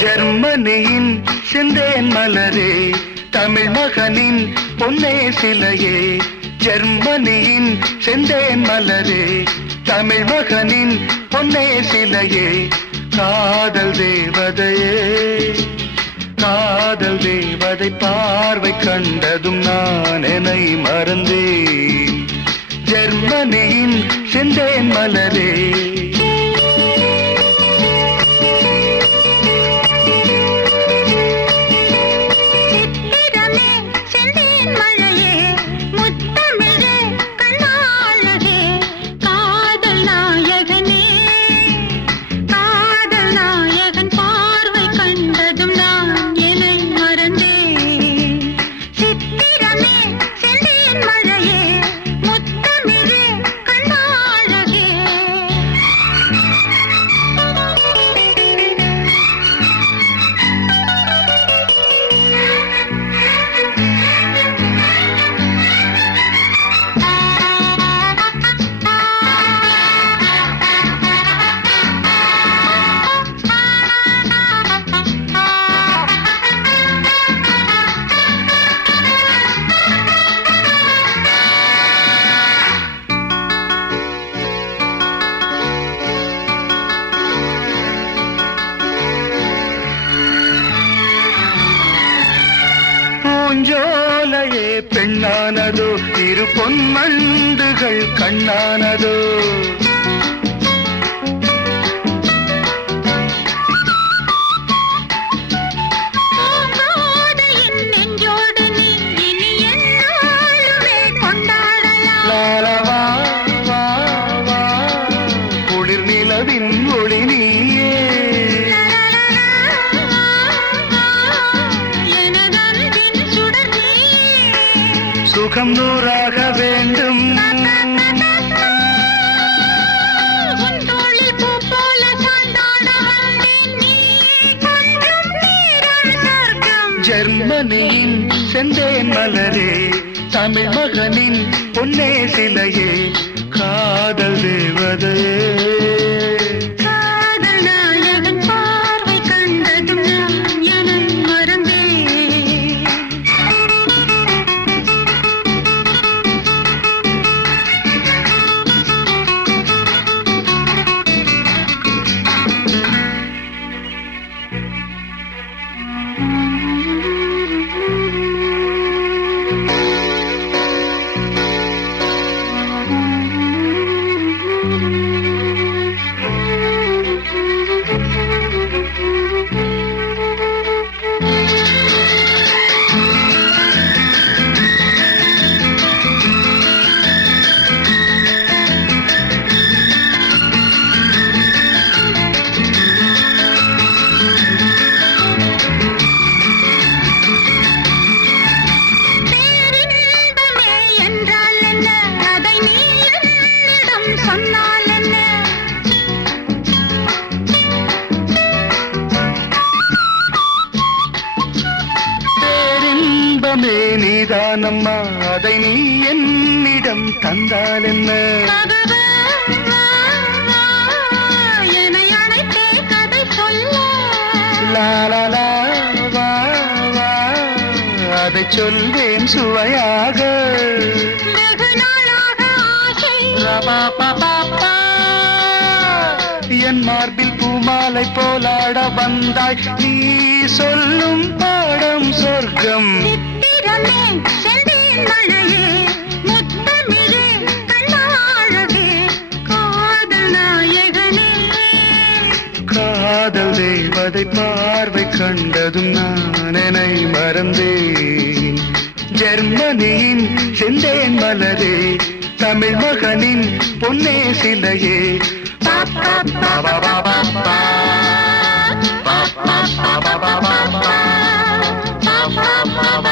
ஜெர்மனியின் செந்தேன் மலரே, தமிழ் மகனின் பொன்னே சிலையே. ஜெர்மனியின் செந்தேன் மலரே, தமிழ் மகனின் பொன்னே சிலையே. காதல் தேவதையே, காதல் தேவதை பார்வை கண்டதும் நான் என்னை மறந்தேன். ஜெர்மனியின் செந்தேன் மலரே. பூஞ்சோலையே பெண்ணானதோ, இரு பொன்மண்டுகள் கண்ணானதோ. லாலவா வா வா, குளிர் நிலவின் ஒளி நீயே. சுகம் நூறாக வேண்டும். ஜெர்மனியின் செந்தேன் மலரே, தமிழ் மகனின் பொன்னே சிலையே. காதல் தேவதையே, நீதானம்மா, அதை நீ என்னிடம் தந்தால் என்ன? லாலா வா வா, அதை சொல்வேன் சுவையாக. என் மார்பில் பூமாலை போலாட வந்தாய், நீ சொல்லும் பாடம் சொர்க்கம். செந்தேன் மழையே, முத்தமிழே, கண்ணாழகே, காதல் நாயகனே. காதல் தேவதை பார்வை கண்டதும் நான் என்னை மறந்தேன். ஜெர்மனியின் செந்தேன் மலரே, தமிழ் மகனின் பொன்னே சிலையே. பாப்பா பாப்பா பாப்பா பாப்பா பாப்பா பாப்பா பாப்பா